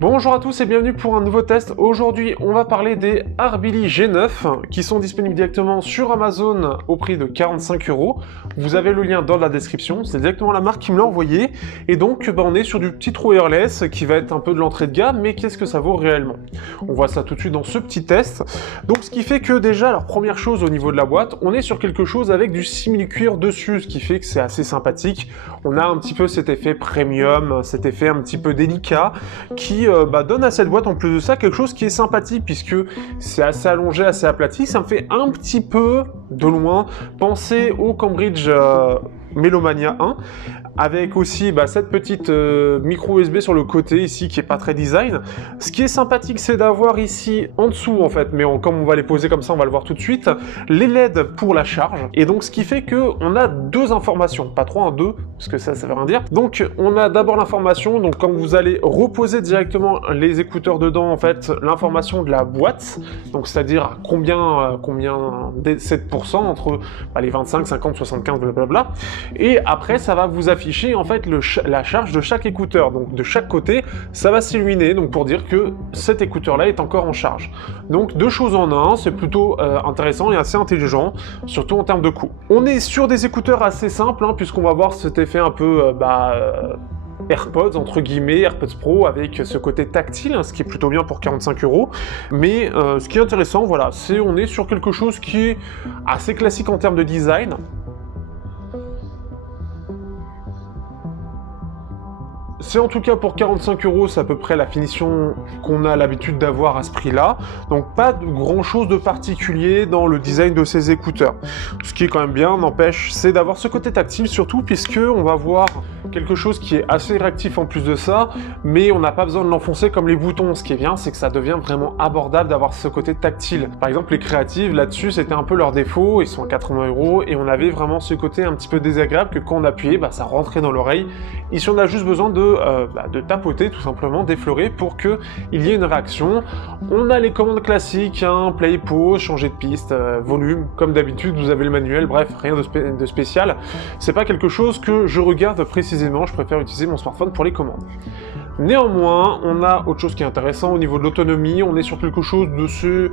Bonjour à tous et bienvenue pour un nouveau test. Aujourd'hui, on va parler des Arbili G9 qui sont disponibles directement sur Amazon au prix de 45 €. Vous avez le lien dans la description, c'est directement la marque qui me l'a envoyé. Et donc, on est sur du petit trou wireless qui va être un peu de l'entrée de gamme, mais qu'est-ce que ça vaut réellement? On voit ça tout de suite dans ce petit test. Donc, ce qui fait que déjà, alors première chose au niveau de la boîte, on est sur quelque chose avec du simili-cuir dessus, ce qui fait que c'est assez sympathique. On a un petit peu cet effet premium, cet effet un petit peu délicat qui donne à cette boîte en plus de ça quelque chose qui est sympathique puisque c'est assez allongé, assez aplati. Ça me fait un petit peu de loin penser au Cambridge Melomania 1 avec aussi cette petite micro USB sur le côté ici qui est pas très design. Ce qui est sympathique, c'est d'avoir ici en dessous en fait, mais comme on va les poser comme ça, on va le voir tout de suite, les LED pour la charge. Et donc ce qui fait que on a deux informations, pas trois, hein, deux, parce que ça veut rien dire. Donc on a d'abord l'information, donc quand vous allez reposer directement les écouteurs dedans, en fait, l'information de la boîte, donc c'est-à-dire combien 7% entre les 25, 50, 75, blablabla. Et après, ça va vous afficher en fait la charge de chaque écouteur. Donc de chaque côté, ça va s'illuminer, donc pour dire que cet écouteur-là est encore en charge. Donc deux choses en un, c'est plutôt intéressant et assez intelligent, surtout en termes de coût. On est sur des écouteurs assez simples, hein, puisqu'on va voir cet effet un peu AirPods entre guillemets, AirPods Pro avec ce côté tactile, hein, ce qui est plutôt bien pour 45 €. Mais ce qui est intéressant, voilà, c'est on est sur quelque chose qui est assez classique en termes de design. C'est en tout cas pour 45 €, c'est à peu près la finition qu'on a l'habitude d'avoir à ce prix-là. Donc pas de grand chose de particulier dans le design de ces écouteurs. Ce qui est quand même bien, n'empêche, c'est d'avoir ce côté tactile, surtout puisque on va voir quelque chose qui est assez réactif en plus de ça, mais on n'a pas besoin de l'enfoncer comme les boutons. Ce qui est bien, c'est que ça devient vraiment abordable d'avoir ce côté tactile. Par exemple, les créatives, là-dessus, c'était un peu leur défaut, ils sont à 80 €, et on avait vraiment ce côté un petit peu désagréable que quand on appuyait, ça rentrait dans l'oreille. Ici, on a juste besoin de tapoter, tout simplement, d'effleurer pour qu'il y ait une réaction. On a les commandes classiques, hein, play, pause, changer de piste, volume, comme d'habitude, vous avez le manuel, bref, rien de spécial. C'est pas quelque chose que je regarde précisément, je préfère utiliser mon smartphone pour les commandes. Néanmoins, on a autre chose qui est intéressant au niveau de l'autonomie, on est sur quelque chose de ce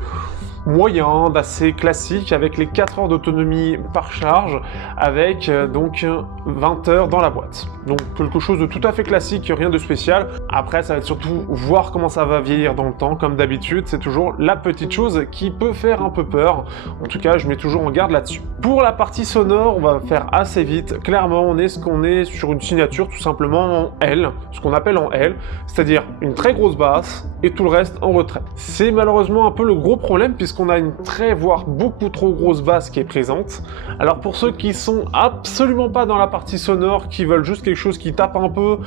moyen, d'assez classique, avec les 4 heures d'autonomie par charge, avec donc 20 heures dans la boîte. Donc quelque chose de tout à fait classique, rien de spécial. Après, ça va être surtout voir comment ça va vieillir dans le temps, comme d'habitude, c'est toujours la petite chose qui peut faire un peu peur. En tout cas, je mets toujours en garde là-dessus. Pour la partie sonore, on va faire assez vite. Clairement, on est sur une signature tout simplement en L, ce qu'on appelle en L, c'est-à-dire une très grosse basse et tout le reste en retrait. C'est malheureusement un peu le gros problème puisqu'on a une très, voire beaucoup trop grosse basse qui est présente. Alors pour ceux qui sont absolument pas dans la partie sonore, qui veulent juste quelque chose qui tape un peu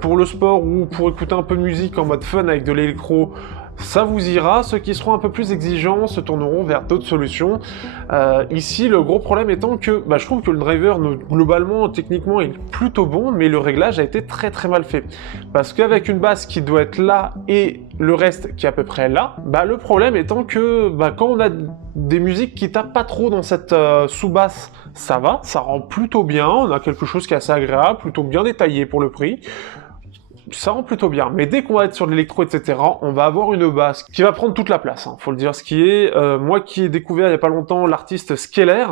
pour le sport ou pour écouter un peu de musique en mode fun avec de l'électro, ça vous ira. Ceux qui seront un peu plus exigeants se tourneront vers d'autres solutions. Ici, le gros problème étant que je trouve que le driver, globalement, techniquement, est plutôt bon, mais le réglage a été très très mal fait. Parce qu'avec une basse qui doit être là et le reste qui est à peu près là, le problème étant que quand on a des musiques qui tapent pas trop dans cette sous-basse, ça va, ça rend plutôt bien, on a quelque chose qui est assez agréable, plutôt bien détaillé pour le prix. Ça rend plutôt bien, mais dès qu'on va être sur l'électro, etc., on va avoir une basse qui va prendre toute la place, hein, faut le dire ce qui est. Moi qui ai découvert il y a pas longtemps l'artiste Skeller,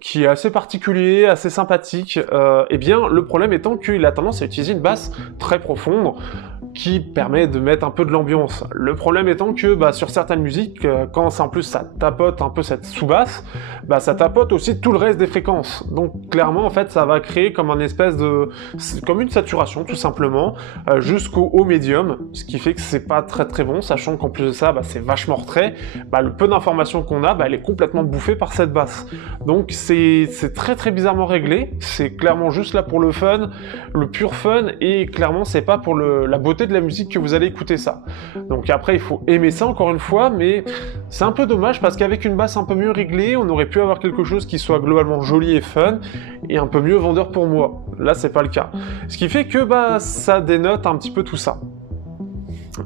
qui est assez particulier, assez sympathique, et bien le problème étant qu'il a tendance à utiliser une basse très profonde, qui permet de mettre un peu de l'ambiance. Le problème étant que sur certaines musiques, quand en plus ça tapote un peu cette sous-basse, ça tapote aussi tout le reste des fréquences. Donc clairement en fait ça va créer comme comme une saturation tout simplement, jusqu'au haut médium, ce qui fait que c'est pas très très bon, sachant qu'en plus de ça c'est vachement retrait. Le peu d'informations qu'on a, elle est complètement bouffée par cette basse. Donc c'est très très bizarrement réglé, c'est clairement juste là pour le fun, le pur fun, et clairement c'est pas pour la beauté de la musique que vous allez écouter ça. Donc après il faut aimer ça encore une fois, mais c'est un peu dommage parce qu'avec une basse un peu mieux réglée, on aurait pu avoir quelque chose qui soit globalement joli et fun, et un peu mieux vendeur pour moi. Là c'est pas le cas. Ce qui fait que ça dénote un petit peu tout ça.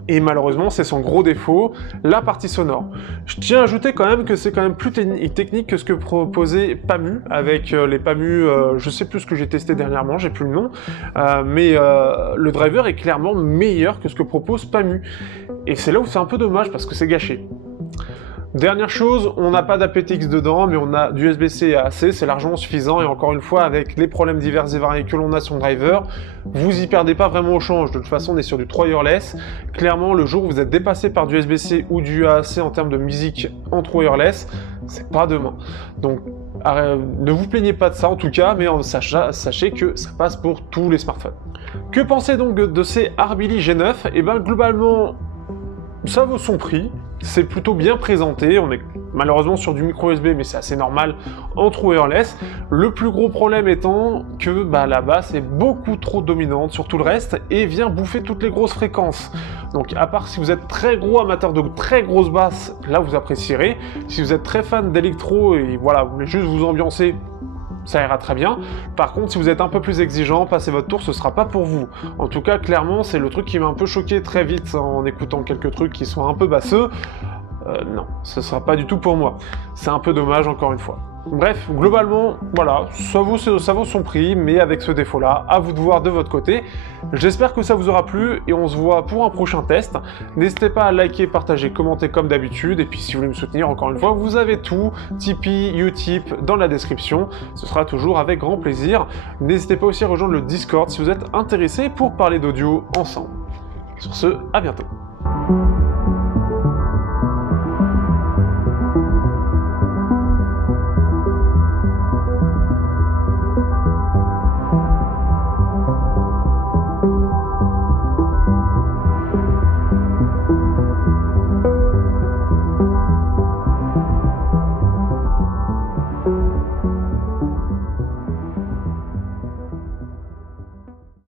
Et malheureusement, c'est son gros défaut, la partie sonore. Je tiens à ajouter quand même que c'est quand même plus technique que ce que proposait Pamu, avec les Pamu, je sais plus ce que j'ai testé dernièrement, j'ai plus le nom, mais le driver est clairement meilleur que ce que propose Pamu. Et c'est là où c'est un peu dommage, parce que c'est gâché. Dernière chose, on n'a pas d'aptX dedans, mais on a du USB-C et AC, c'est largement suffisant, et encore une fois, avec les problèmes divers et variés que l'on a sur le driver, vous y perdez pas vraiment au change. De toute façon, on est sur du 3 wireless. Clairement, le jour où vous êtes dépassé par du USB-C ou du AAC en termes de musique en 3 wireless, c'est pas demain. Donc, ne vous plaignez pas de ça en tout cas, mais sachez que ça passe pour tous les smartphones. Que pensez donc de ces Arbili G9? Eh bien, globalement, ça vaut son prix. C'est plutôt bien présenté, on est malheureusement sur du micro USB, mais c'est assez normal en true wireless. Le plus gros problème étant que la basse est beaucoup trop dominante sur tout le reste et vient bouffer toutes les grosses fréquences. Donc à part si vous êtes très gros amateur de très grosses basses, là vous apprécierez. Si vous êtes très fan d'électro et voilà, vous voulez juste vous ambiancer, ça ira très bien. Par contre, si vous êtes un peu plus exigeant, passez votre tour, ce sera pas pour vous. En tout cas, clairement, c'est le truc qui m'a un peu choqué très vite en écoutant quelques trucs qui sont un peu basseux. Non, ce sera pas du tout pour moi. C'est un peu dommage, encore une fois. Bref, globalement, voilà, ça vaut son prix, mais avec ce défaut-là, à vous de voir de votre côté. J'espère que ça vous aura plu, et on se voit pour un prochain test. N'hésitez pas à liker, partager, commenter comme d'habitude, et puis si vous voulez me soutenir, encore une fois, vous avez tout, Tipeee, Utip, dans la description. Ce sera toujours avec grand plaisir. N'hésitez pas aussi à rejoindre le Discord si vous êtes intéressé pour parler d'audio ensemble. Sur ce, à bientôt.